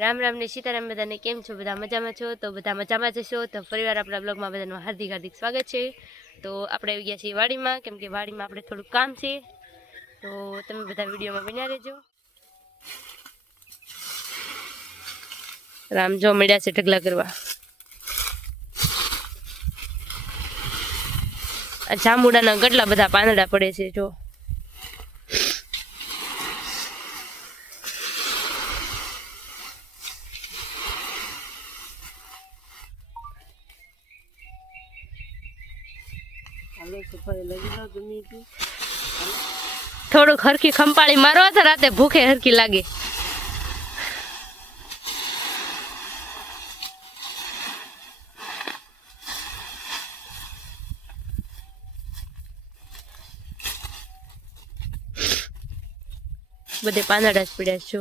રામ રામ ને સીતારામ બધાને કેમ છો? બધા મજામાં છો? તો બધા મજામાં જશો તો ફરીવાર આપણા બ્લોગમાં બધાનું હાર્દિક હાર્દિક સ્વાગત છે. તો આપણે આવી ગયા છીએ વાડીમાં, કેમ કે વાડીમાં આપણે થોડુંક કામ છે, તો તમે બધા વિડીયોમાં બન્યા રહેજો. રામ જો મળ્યા છે ઢગલા કરવા. આ જાંબુડાના કેટલા બધા પાંદડા પડે છે જો. થોડુંક હરખી ખંપાળી મારો તો રાતે ભૂખે હરખી લાગે. બધે પાંદડા જ પડ્યા છો.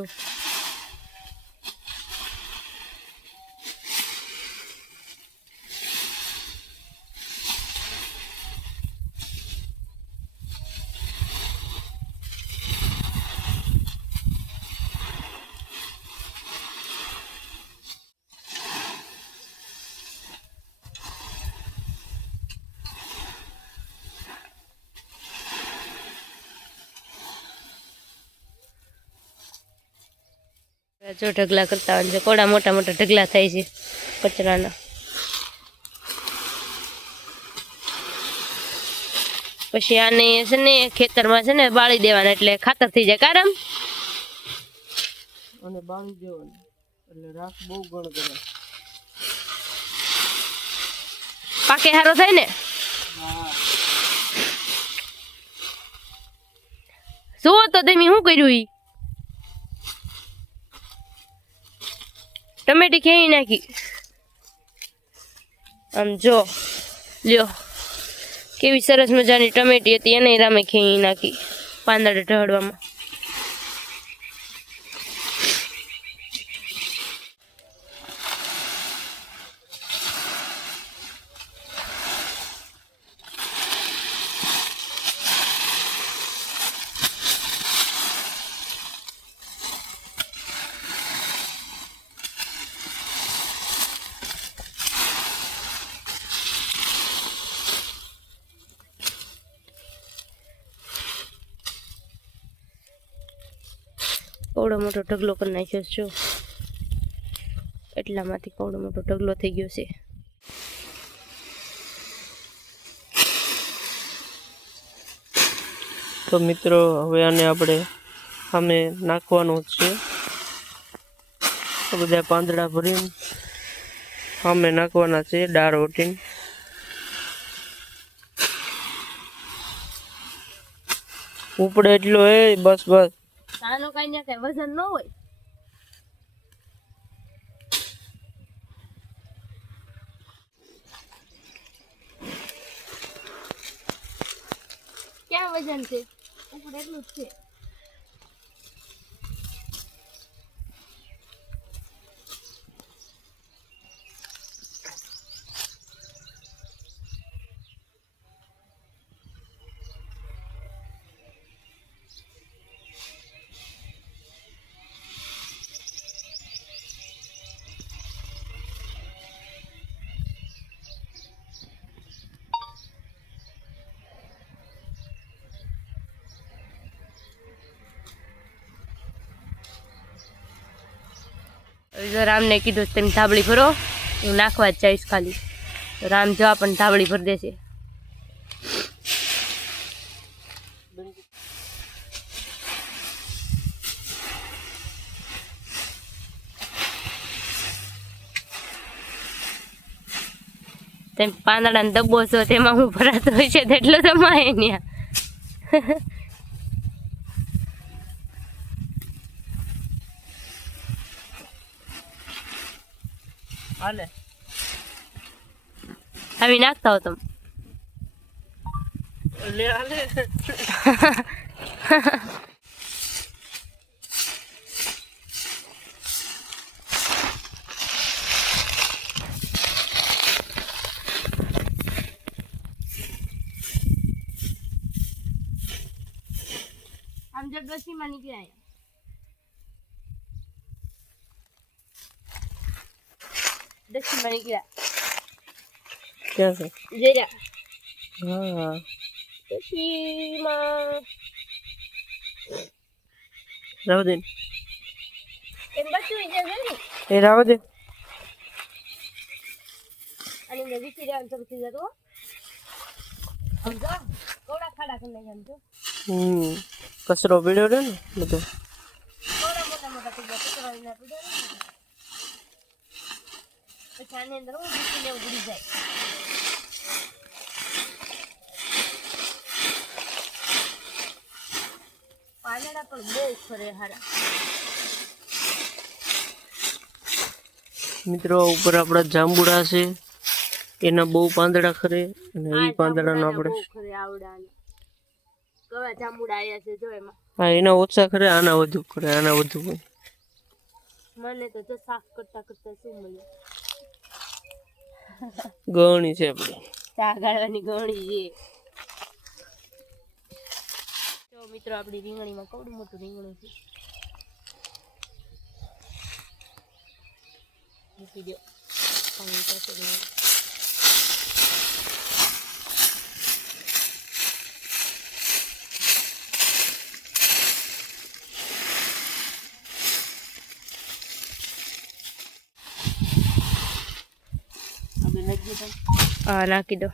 જો ઢગલા કરતા હોય છે, કોડા મોટા મોટા ઢગલા થાય છે કચરાના. પછી આને છે ને ખેતરમાં છે ને બાળી દેવાના એટલે ખાતર થઈ જાય. કારણ અને બાળી દેવાનું એટલે રાખ બહુ ગણ કરે. પાકે હારો થાય ને. જુઓ તો તમે શું કર્યું? ઈ ટમેટી ખેઈ નાખી. આમ જો લ્યો કેવી સરસ મજાની ટમેટી હતી, એને રામે ખેઈ નાખી પાંદડા ઢળવામાં. કવડો મોટો ઢગલો કરી નાખ્યો છે જો. એટલામાંથી કવડો મોટો ઢગલો થઈ ગયો છે. તો મિત્રો હવે આને આપણે સામે નાખવાનું છે. બધા પાંદડા ભરીને સામે નાખવાના છે ડાળ ઓટીને. ઉપડે એટલો એ બસ બસ. આનો કઈ ને કઈ વજન ન હોય. ક્યાં વજન છે? ઉપર એટલું જ છે. રામને કીધું તમે ધાબળી ભરો, હું નાખવા જ જઈશ ખાલી. તો રામ જો આપણને ધાબળી ભરી દેશે. તેમ પાંદડાનો ડબ્બો છો તેમાં હું ભરાતો હોય છે તેટલો જમાય ત્યાં. હાલે આવી નાખતા હો તમે. લે હાલે. આમ જો ડોસીમાં નીકળ્યા. દક્ષિણમાં નીકળ્યા ક્યાં છે? જેરા હા દક્ષિણમાં રાવ દે એમ બચ્ચું જાય ને એ રાવ દે. અને મેં વિચી રહ્યા તો વિચી જતો સમજો કોડા ખાડા કરી નાખ્યા સમજો કચરો પીડ્યો રહે ને બધો. કોડા મોટા મોટા થઈ ગયા કચરો એના પીડ્યો ને પછી આની અંદર હું વિચીને ઉડી જાય પાંદડા પણ બહુ ખરે હારા મિત્રો ઉપર આપણા જાંબુડા છે એના બહુ પાંદડા ખરે અને એ પાંદડાનો આપણે બહુ ખરે આવડા કવા જાંબુડા આયા છે જો એમાં હા એના ઓછા ખરે આના વધુ ખરે આના વધુ હોય. મને તો જો સાફ કરતા કરતા શું મળ્યું ગણી છે આપણી ચા ગાળવાની ગણી છે. જો મિત્રો આપણી રીંગણીમાં કવડું મોટું રીંગણું છે મૂકી દો પાણી પાસે હા નાખી દો.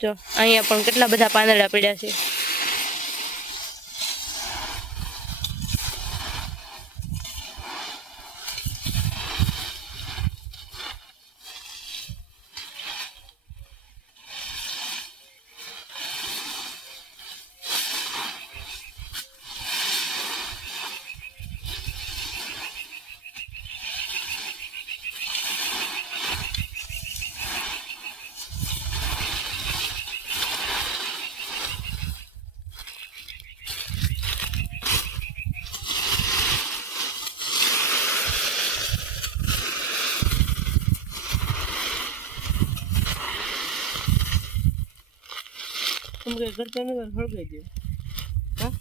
જો અહીંયા પણ કેટલા બધા પાંદડા પડ્યા છે. તમે કરતા ને હળગાઈ દે. હા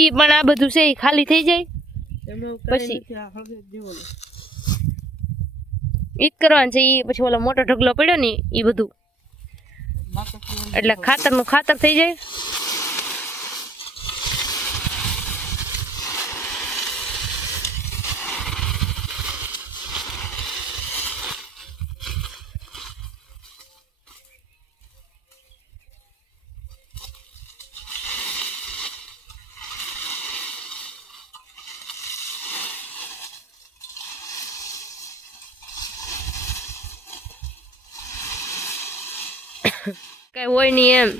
ઈ પણ આ બધું છે ઈ ખાલી થઈ જાય એમાં પછી હળગાઈ દેવાનું. ઈ જ કરવાનું છે. ઈ પછી ઓલો મોટો ઢગલો પડ્યો ને ઈ બધું એટલે ખાતરનું ખાતર થઈ જાય. કઈ હોય નહીં એમ.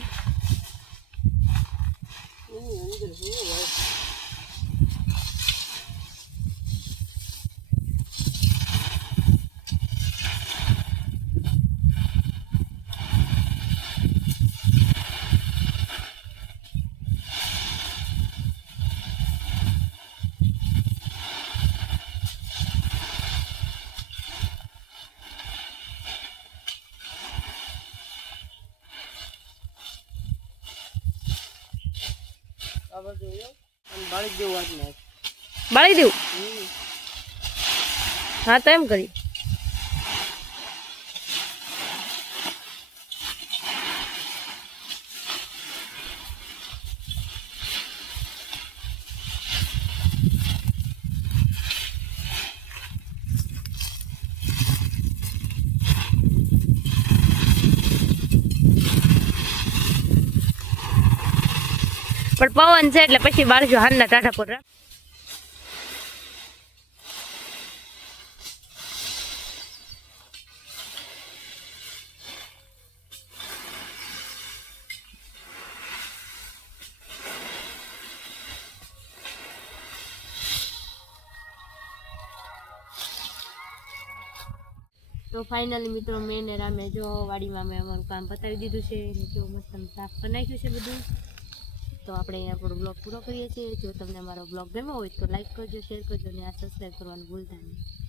બાળી દેવું હા તો એમ કરી પણ પવન છે એટલે પછી બાળજો હાલના ટાટા પર તો ફાઇનલી મિત્રો મેં ને રામે જો વાડીમાં મેં અમારું કામ પતાવી દીધું છે. જો મસ્ત સાફ કરી નાખ્યું છે બધું. તો આપણે અહીંયા આપણો બ્લોગ પૂરો કરીએ છીએ. જો તમને અમારો બ્લોગ ગમ્યો હોય તો લાઈક કરજો, શેર કરજો અને આ સબસ્ક્રાઈબ કરવાનું ભૂલતા નહીં.